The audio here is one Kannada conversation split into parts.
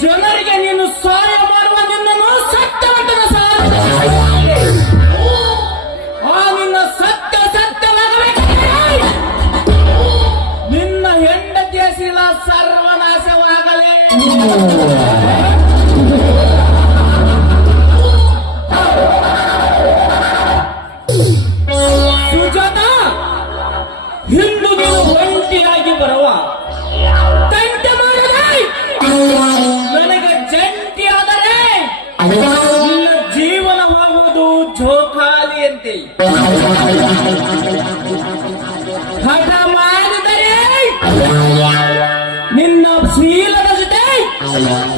ಜನರಿಗೆ ನೀನು ಸಹಾಯ ಮಾಡುವ ನಿನ್ನನ್ನು ಸತ್ಯವಂತನ ಸಹಾಯ ಆ ನಿನ್ನ ಸತ್ಯ ಸತ್ಯವಾಗಬೇಕು. ನಿನ್ನ ಹೆಂಡತಿಯ ಶೀಲ ಸರ್ವನಾಶವಾಗಲಿ.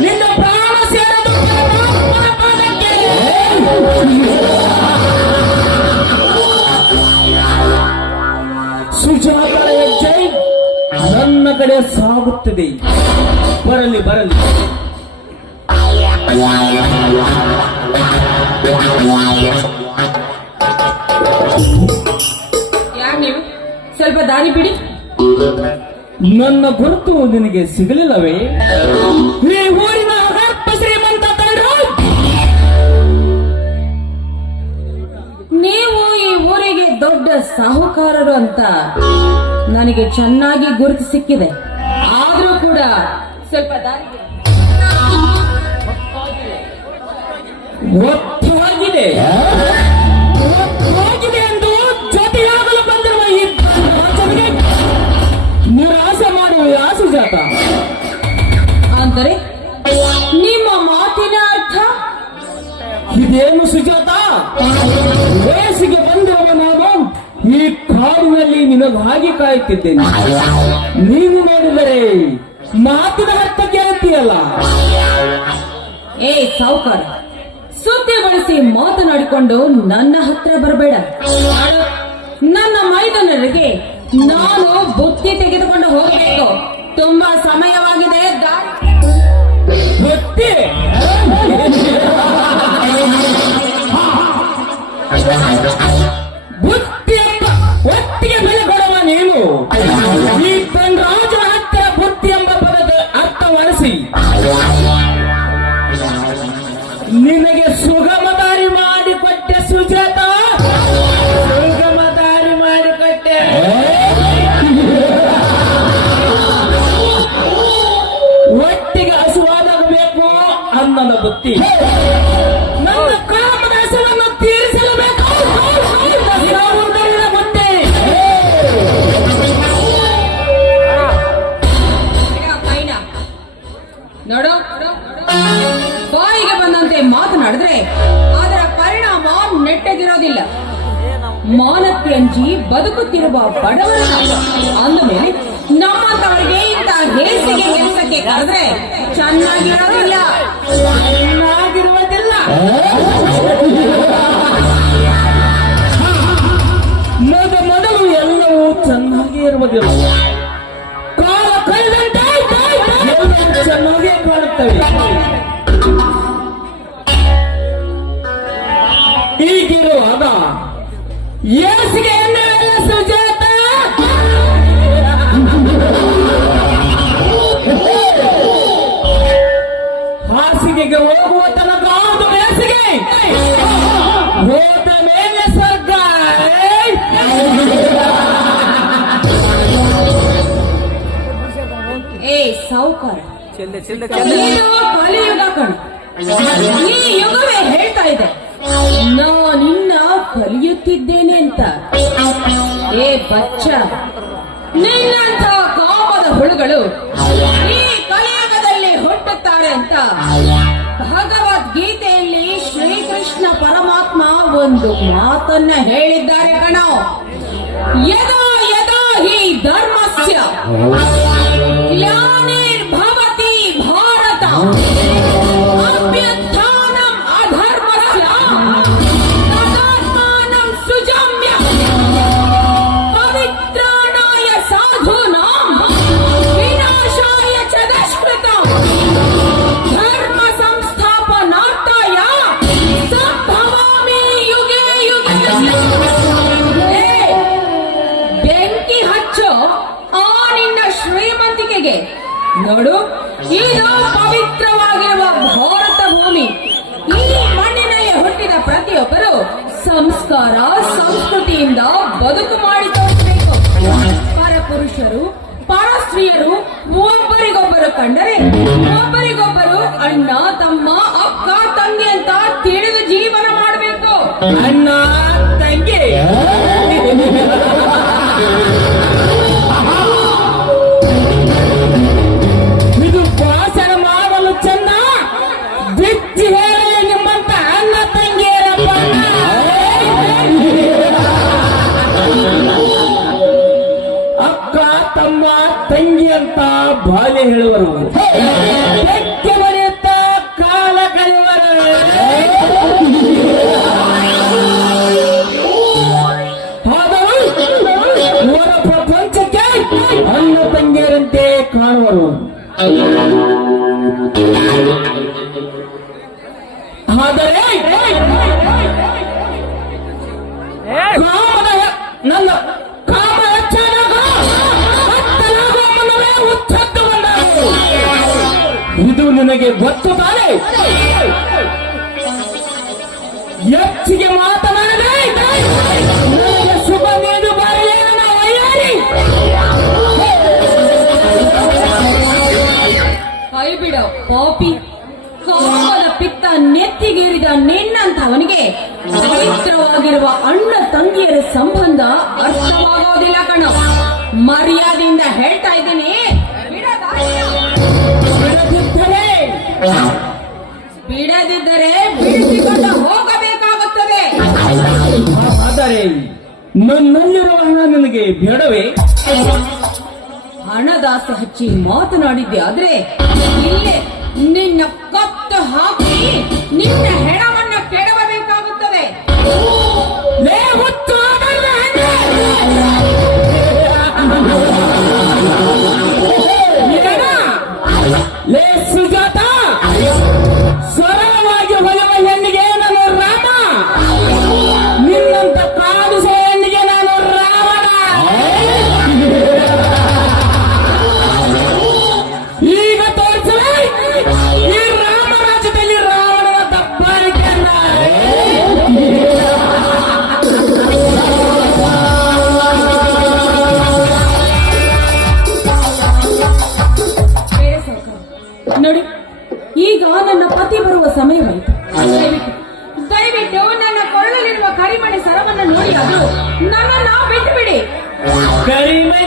ನಿನ್ನ ಪ್ರಾಣ ಸೇರದು ನನ್ನ ಕಡೆ ಸಾಗುತ್ತದೆ. ಬರಲಿ ಬರಲಿ. ಯಾರು ನೀವು? ಸ್ವಲ್ಪ ದಾರಿ ಬಿಡಿ. ನನ್ನ ಗುರುತು ನಿನಗೆ ಸಿಗಲಿಲ್ಲವೇ? ಈ ಊರಿನ ಶ್ರೀಮಂತ ನೀವು ಈ ಊರಿಗೆ ದೊಡ್ಡ ಸಾಹುಕಾರರು ಅಂತ ನನಗೆ ಚೆನ್ನಾಗಿ ಗುರುತು ಸಿಕ್ಕಿದೆ. ಆದ್ರೂ ಕೂಡ ಸ್ವಲ್ಪ ದಾರಿಗೆ. ಒತ್ತಾಗಿದೆ ವಯಸ್ಸಿಗೆ ಬಂದವ ನಾನು, ಈ ಕಾಡಿನಲ್ಲಿ ನಿನಗಾಗಿ ಕಾಯುತ್ತಿದ್ದೇನೆ. ನೀನು ನೋಡಿದರೆ ಮಾತಿನ ಅರ್ಥ ಕೇಳ್ತೀಯಲ್ಲ ಏ ಸುದ್ದಿ ಬಳಸಿ ಮಾತನಾಡಿಕೊಂಡು ನನ್ನ ಹತ್ರ ಬರಬೇಡ. ನನ್ನ ಮೈದನರಿಗೆ ನಾನು ಬುತ್ತಿ ತೆಗೆದುಕೊಂಡು ಹೋಗಬೇಕು. ತುಂಬಾ ಸಮಯವಾಗಿದೆ. ಬುತ್ತಿ ನೋಡು. ಬಾಯಿಗೆ ಬಂದಂತೆ ಮಾತನಾಡಿದ್ರೆ ಅದರ ಪರಿಣಾಮ ನೆಟ್ಟಗಿರೋದಿಲ್ಲ. ಮಾನಕ್ಕೆ ಅಂಜಿ ಬದುಕುತ್ತಿರುವ ಬಡವರ ಅಂದ ಮೇಲೆ ಹೇಸಿಗೆ ಕೆಲಸಕ್ಕೆ ಕರೆದ್ರೆ ಚೆನ್ನಾಗಿರೋದಿಲ್ಲ ಚೆನ್ನಾಗಿರುವುದಿಲ್ಲ ಮೊದ ಮೊದಲು ಎಲ್ಲವೂ ಚೆನ್ನಾಗಿ ಇರುವುದಿಲ್ಲ. ಕಾಲ ಕೈದಂತೆ ಚೆನ್ನಾಗಿ ಕಾಣುತ್ತವೆ. ಈಗಿರುವಾಗ ಏಸಿಗೆ ಹೋದ ಮೇಲೆ ಸ್ವರ್ಗ ಏ ಸಾವುಕಾರ ಕಲಿಯುಗ ಕಣು ಈ ಯುಗವೇ ಹೇಳ್ತಾ ಇದೆ. ನಾನಿನ್ನ ಕಲಿಯುತ್ತಿದ್ದೇನೆ ಅಂತ. ಏ ಬಚ್ಚ. ನಿನ್ನಂತ ಕಾಮದ ಹುಳುಗಳು ಈ ಕಲಿಯುಗದಲ್ಲಿ ಹುಟ್ಟುತ್ತಾರೆ ಅಂತ ಭಗವದ್ಗೀತೆಯಲ್ಲಿ ಶ್ರೀಕೃಷ್ಣ ಪರಮಾತ್ಮ ಒಂದು ಮಾತನ್ನ ಹೇಳಿದ್ದಾರೆ ಕಣ. ಯದಾ ಯದಾ ಹಿ ಧರ್ಮಸ್ಯ? ಗ್ಲಾನಿರ್ಭವತಿ ಭಾರತ? ಸಂಸ್ಕಾರ ಸಂಸ್ಕೃತಿಯಿಂದ ಬದುಕು ಮಾಡಿ ತೋರಿಸಬೇಕು. ಪರಪುರುಷರು ಪರಸ್ತ್ರೀಯರು ಒಬ್ಬರಿಗೊಬ್ಬರು ಕಂಡರೆ ಒಬ್ಬರಿಗೊಬ್ಬರು ಅಣ್ಣ ತಮ್ಮ ಅಕ್ಕ ತಂಗಿ ಅಂತ ತಿಳಿದು ಜೀವನ ಮಾಡಬೇಕು. ಅಣ್ಣ ತಂಗಿ. ನಿಲ್ಲುವರು ಕಾಲ ಕಳೆಯುವರು ಪ್ರಪಂಚಕ್ಕೆ ಅನ್ನ ತಂಗಿಯರಂತೆ ಕಾಣುವರು ನಿಮಗೆ ಗೊತ್ತು ತಾನೆ? ಹೆಚ್ಚಿಗೆ ಮಾತನಾಡಬೇಕು ಶುಭ ನೀನು ಬರೆಯಾರಿ ಕೈ ಬಿಡ, ಪಾಪಿ. ಸೋಮಲ ಪಿತ್ತ ನೆತ್ತಿಗೇರಿದ ನಿನ್ನಂತವನಿಗೆ ಪವಿತ್ರವಾಗಿರುವ ಅಣ್ಣ ತಂಗಿಯರ ಸಂಬಂಧ ಅರ್ಥವಾಗೋದಿಲ್ಲ ಕಣ. ಮರ್ಯಾದೆಯಿಂದ ಹೇಳ್ತಾ ಇದ್ದೀನಿ. ಬಿಡದಿದ್ದರೆ ಹೋಗಬೇಕಾಗುತ್ತದೆ. ಆದರೆ ನನ್ನಲ್ಲಿರುವ ಹಣ ನನಗೆ ಬೇಡವೇ? ಹಣದಾಸ ಹಚ್ಚಿ ಮಾತನಾಡಿದ್ದೆ ಆದ್ರೆ ಇಲ್ಲೇ ನಿನ್ನ ಕತ್ತು ಹಾಕಿ ನಿನ್ನ ಹೆಣ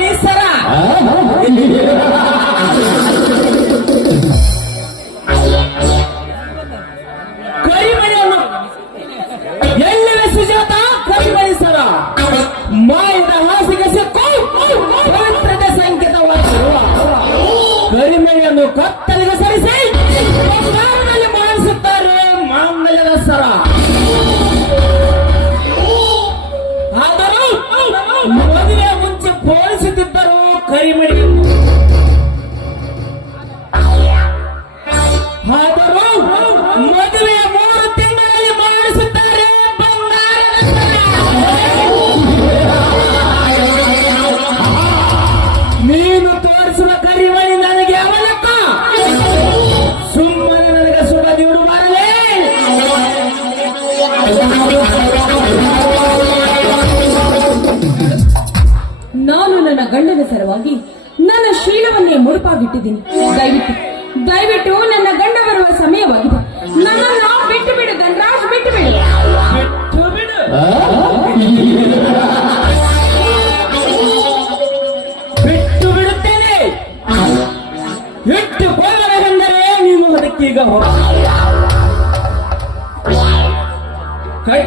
Teresa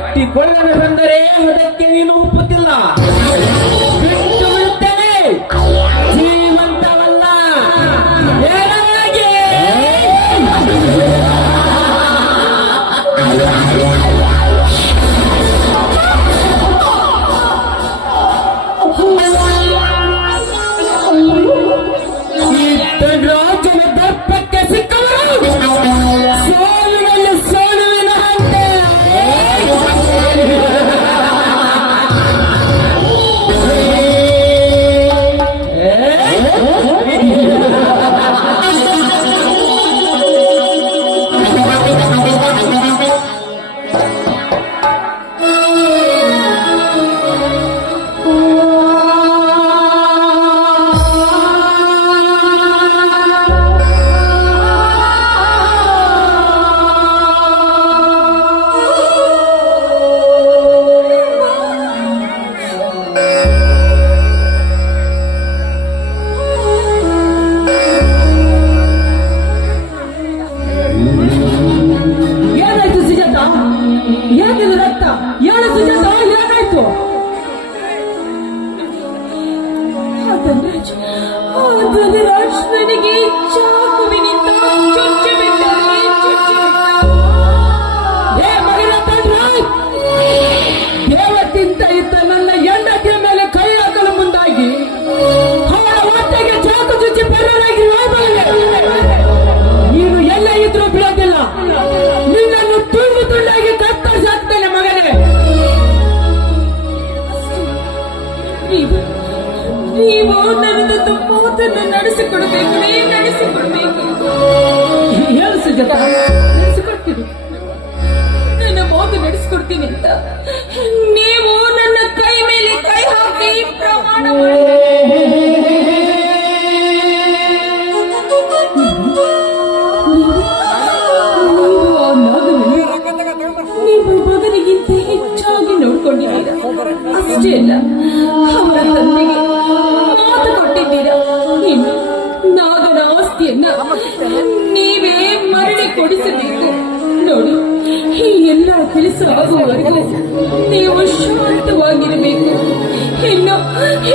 ಕಟ್ಟಿಕೊಳ್ಳಲು ಬಂದರೆ ಅದಕ್ಕೆ ನೀನು ಒಪ್ಪುತ್ತಿಲ್ಲ. ಮೌನರದ ನಡೆಸಿಕೊಡಬೇಕು ನೀವು ನಡೆಸಿಕೊಡಬೇಕು. ಹೇಳು ನಡೆಸಿಕೊಡ್ತೀನಿ ನನ್ನ ಮೌನ ನಡೆಸಿಕೊಡ್ತೀನಿ ಅಂತ. ನೀವು ನನ್ನ ಕೈ ಮೇಲೆ ಕೈ ಹಾಕಿ ಪ್ರಮಾಣ ನಿಮ್ಮ ಮಗನಿಗಿಂತ ಹೆಚ್ಚಾಗಿ ನೋಡ್ಕೊಂಡಿದ್ದೀರಾ? ಅಷ್ಟೇ ಅಲ್ಲ ಅವರ ತಂದೆಗೆ. ನಾಗನ ಆಸ್ತಿಯನ್ನ ನೀವೇ ಮರಳಿ ಕೊಡಿಸಬೇಕು. ನೋಡು, ಈ ಎಲ್ಲ ಕೆಲಸ ಆಗುವವರೆಗೂ ನೀವು ಶಾಂತವಾಗಿರಬೇಕು. ಇನ್ನು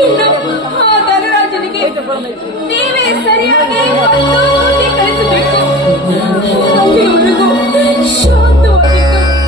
ಇನ್ನು ಆ ಧನರಾಜನಿಗೆ ನೀವೇ ಸರಿಯಾಗಿ ಕಳಿಸಬೇಕು ಶಾಂತವಾಗಿದ್ದು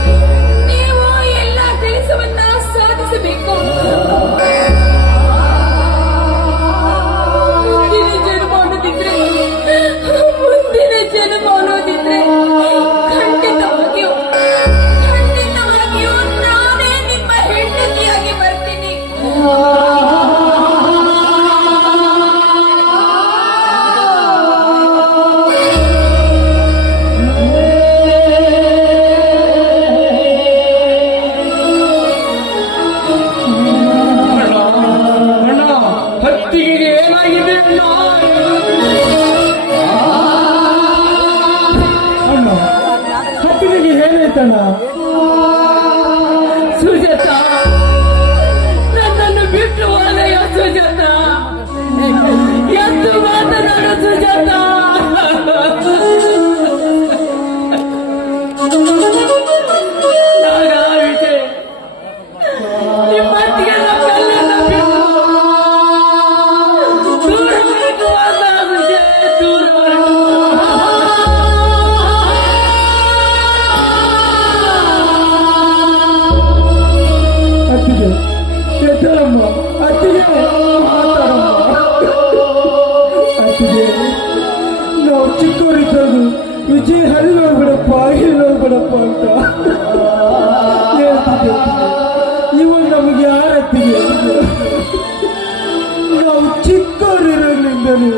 ಗೆದ್ದಲು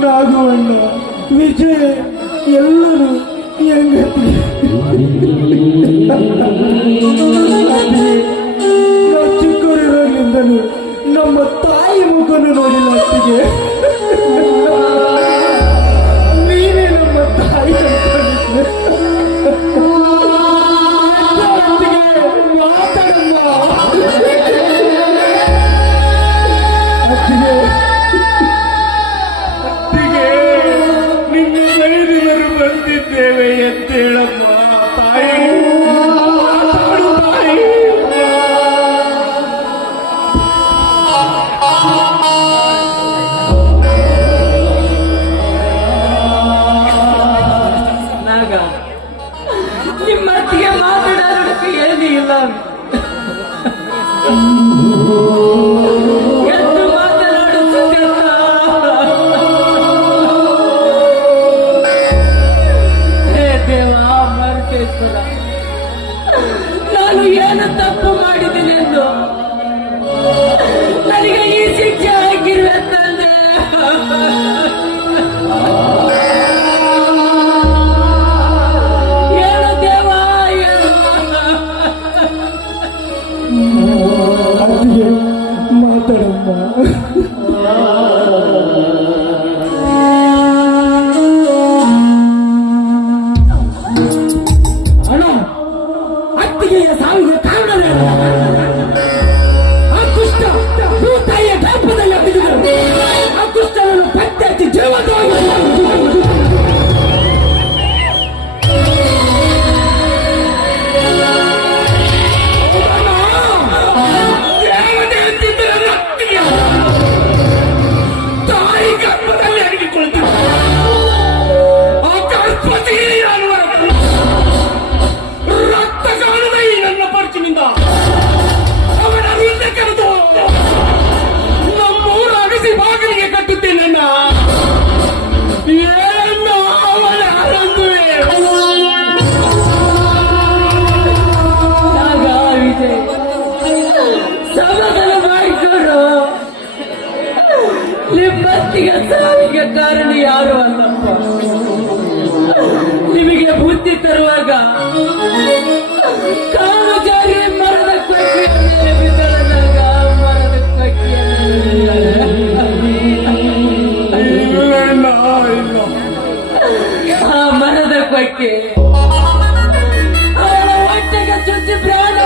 ನಾಗವಣ್ಣ ವಿಜಯ ಎಲ್ಲರೂ ಹೆಂಗತಿ? ಚಿಕ್ಕವರಿರೋದ್ರಿಂದಲೂ ನಮ್ಮ ತಾಯಿ ಇಲ್ಲ ಅಷ್ಟಿಗೆ திளம் 对的妈 ಹೊಟ್ಟೆಗೆ ಚುಚ್ಚಿ ಪ್ರಾಣ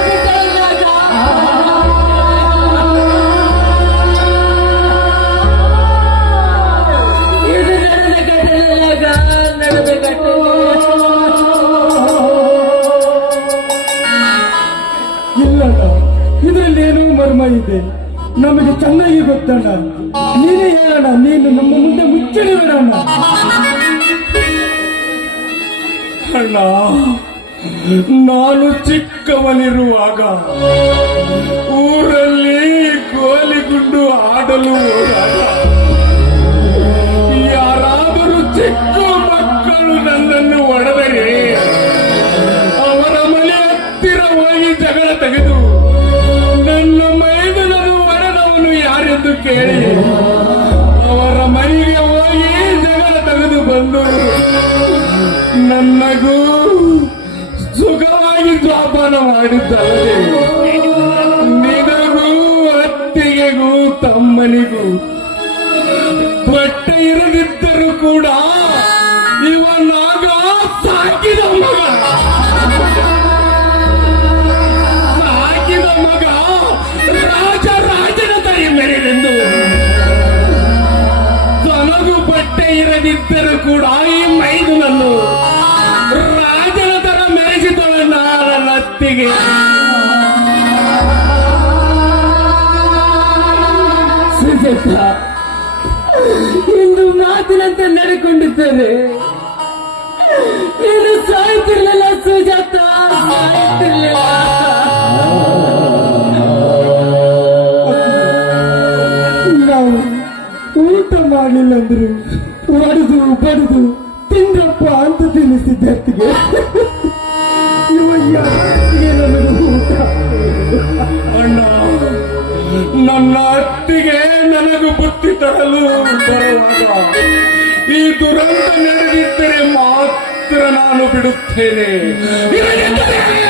ಇದು ನಡೆದ ಘಟನೆಯಾಗ ನಡೆದ ಘಟನೆ. ಇಲ್ಲಣ್ಣ ಇದರಲ್ಲಿ ಏನೋ ಮರ್ಮ ಇದೆ. ನಮಗೆ ಚೆನ್ನಾಗಿ ಗೊತ್ತಣ್ಣ. ನೀನೇ ಹೇಳೋಣ ನೀನು ನಮ್ಮ ಮುಂದೆ ಮುಚ್ಚಳಿ ಬಿಡೋಣ ಅಣ್ಣ ನಾನು ಚಿಕ್ಕವನಿರುವಾಗ ಊರಲ್ಲಿ ಗೋಲಿಗುಂಡು ಆಡಲು ಯಾರಾದರೂ ಚಿಕ್ಕ ಮಕ್ಕಳು ನನ್ನನ್ನು ಒಡೆದರೆ ಅವರ ಮನೆ ಹತ್ತಿರ ಹೋಗಿ ಜಗಳ ತೆಗೆದು ನನ್ನ ಮೈದನನ್ನು ಒಡೆದವನು ಯಾರೆಂದು ಕೇಳಿ ಮಾಡಿದ್ದಾರೆ ಮಾಡಿದ್ದಲ್ಲದೆ ನಿನಗೂ ಅತ್ತಿಗೆಗೂ ತಮ್ಮನಿಗೂ ಬಟ್ಟೆ ಇರದಿದ್ದರೂ ಕೂಡ ಇವನಾಗ ಸಾಕಿದ ಮಗ. ಸಾಕಿದ ಮಗ ರಾಜ ರಾಜನ ತರಿ ಮೇಲೆಂದು ತನಗೂ ಬಟ್ಟೆ ಇರದಿದ್ದರೂ ಕೂಡ ಈ ಮೈದುನನ್ನು ಇಂದು ಮಾತಿನಂತೆ ನಡೆಕೊಂಡಿದ್ದೇನೆ. ನೀನು ಸಾಯ್ತಿರ್ಲಿಲ್ಲ ಸುಜಾತ? ನಾವು ಊಟ ಮಾಡಲಿಲ್ಲ ಅಂದ್ರು ಹೊಡೆದು ಬಡಿದು ತಿಂದಪ್ಪ ಅಂತ ತಿನ್ನಿಸಿದ್ದೆ ಇವಯ್ಯ ಊಟ? ಅಣ್ಣ, ನನ್ನ ತರಲು ಬರುವಾಗ ಈ ದುರಂತ ನಡೆದಿದ್ದರೆ ಮಾತ್ರ ನಾನು ಬಿಡುತ್ತೇನೆ. ಇಲ್ಲದಿದ್ದರೆ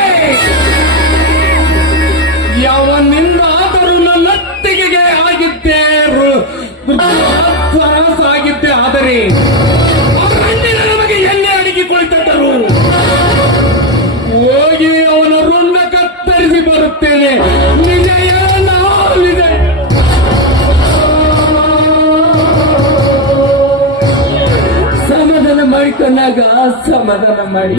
ಮಾಡಿಕೊಂಡಾಗ ಸಮಾಧಾನ ಮಾಡಿ.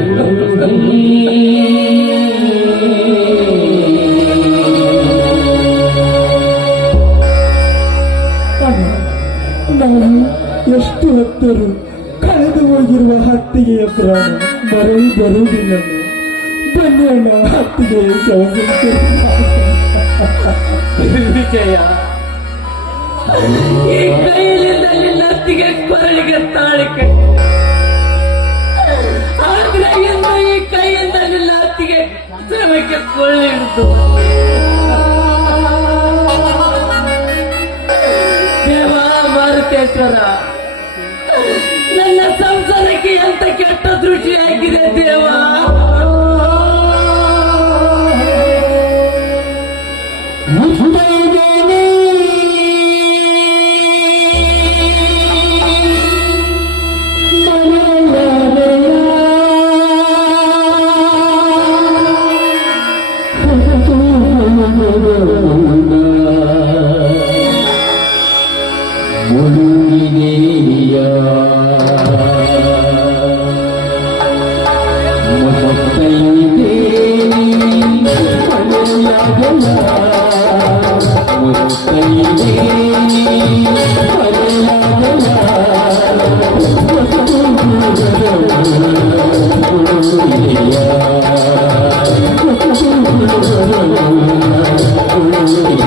ನಾನು ಎಷ್ಟು ಹೊತ್ತರು ಕಳೆದು ಹೋಗಿರುವ ಹತ್ತಿಗೆಯ ಪ್ರಾಣ ಮರಳಿ ಬರುವುದಿಲ್ಲ. ಬನ್ನಿ ಅಣ್ಣ ಹತ್ತಿಗೆಯ ವಿಜಯ ಈ ಕೈಲಿಂದ ಹತ್ತಿಗೆ ಕೊರಳಿಗೆ ತಾಳಿ ಕಟ್ಟಿ ಈ ಕೈಯಿಂದ ನಿನ್ನ ಅತ್ತಿಗೆ ಶ್ರಮಕ್ಕೆ ದೇವ ಮಾರುತೇಶ್ವರ ನನ್ನ ಸಂಸಾರಕ್ಕೆ ಎಂತ ಕೆಟ್ಟ ದೃಷ್ಟಿಯಾಗಿದೆ ದೇವ? 何?